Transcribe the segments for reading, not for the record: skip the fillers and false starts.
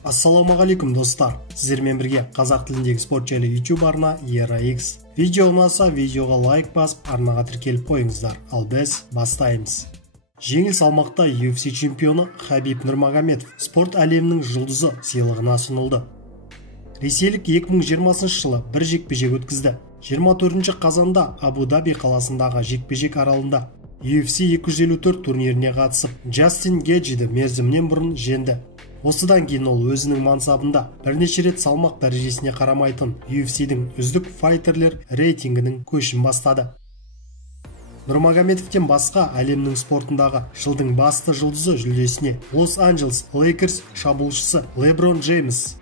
Ассалаумағалейкум достар, сіздермен бірге қазақ тіліндегі спорт жайлы YouTube арна ERA-X. Видео ұнаса видеоға лайк басып, арнаға тіркеліп қойыңыздар, ал біз бастаймыз. Жеңіл салмақта UFC чемпионы Хабиб Нурмагомедов спорт әлемінің жұлдызы сыйлығына ұсынылды. Ресейлік 2020 жылы бір жекпе-жек өткізді. 24 қазанда Абу-Даби қаласындағы жекпе-жек аралында UFC 254 турниріне қатысып, Джастин Гейджиді мерзімінен бұрын жеңді. Осыдан кейін ол өзінің мансабында бірнеше рет салмақ дәрежесіне қарамайтын UFC-дің үздік файтерлер рейтингінің көшін бастады. Нурмагомедовтен басқа әлемнің спортындағы жылдың басты жұлдызы жүлдесіне Лос-Анджелес Лейкерс шабуылшысы Леброн Джеймс,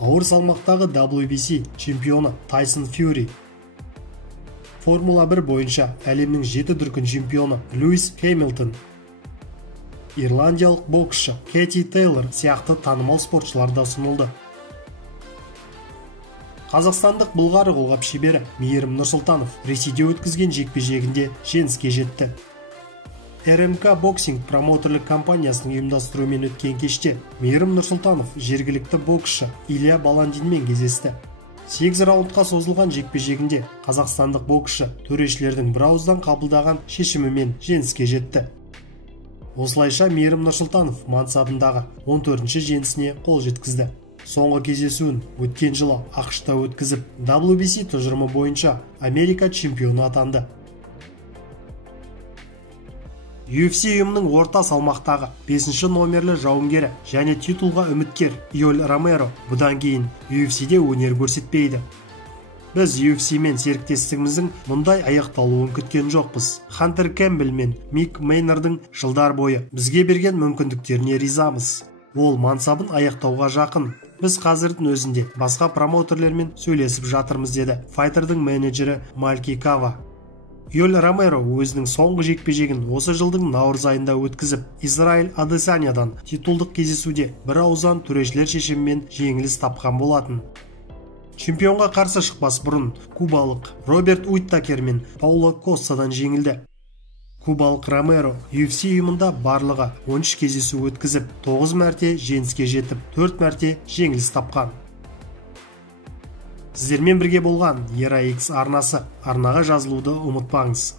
ауыр салмақтағы WBC чемпионы Тайсон Фьюри, Формула 1 бойынша әлемнің 7 дүркін чемпионы Льюис Хэмилтон, ирландиялық боксшы Кэти Тейлор сияқты танымал спортшыларда ұсынылды. Қазақстандық былғары қолғап шебері Мейірім Нұрсұлтанов Ресейде өткізген жекпе-жегінде жеңіске жетті. РМК боксинг промоутерлік компаниясының ұйымдастыруымен өткен кеште Мейірім Нұрсұлтанов жергілікті боксшы Илья Баландинмен кездесті. 8 раундқа созылған жекпе-жегінде қазақстандық боксшы төрешілердің бірауыздан қабылдаған шешімімен жеңіске жетті. Осылайша Мейірім Нұрсұлтанов мансабындағы 14-ші жеңісіне қол жеткізді. Соңғы кездесуін өткен жылы ақш-та өткізіп, WBC тұжырымы бойынша Америка чемпионы атанды. UFC ұйымының орта салмақтағы 5-ші номерлі жауынгері және титулға үміткер Йоэль Ромеро бұдан кейін UFC-де өнер көрсетпейді. Біз UFC-мен серіктестігіміздің мұндай аяқталуын күткен жоқпыз. Хантер Кэмпбелл мен Мик Мейнардың жылдар бойы бізге берген мүмкіндіктеріне ризамыз. Ол мансабын аяқтауға жақын. Біз қазірдің өзінде басқа промоутерлермен сөйлесіп жатырмыз, деді файтердің менеджері Мальки Кава. Йоэль Ромеро өзінің соңғы жекпе-жегін осы жылдың наурыз айында өткізіп, Израиль Адесаниядан титулдық кездесуде бір ауыздан төрешілер шешімімен жеңіліс тапқан болатын. Чемпионға қарсы шықпас бұрын кубалық Роберт Уиттакер мен Пауло Коссадан жеңілді. Кубалық Ромеро UFC ұйымында барлығы 13 кездесу өткізіп, 9 мәрте жеңіске жетіп, 4 мәрте жеңіліс тапқан. Сіздермен бірге болған ERA-X арнасы. Арнаға жазылуды ұмытпаңыз.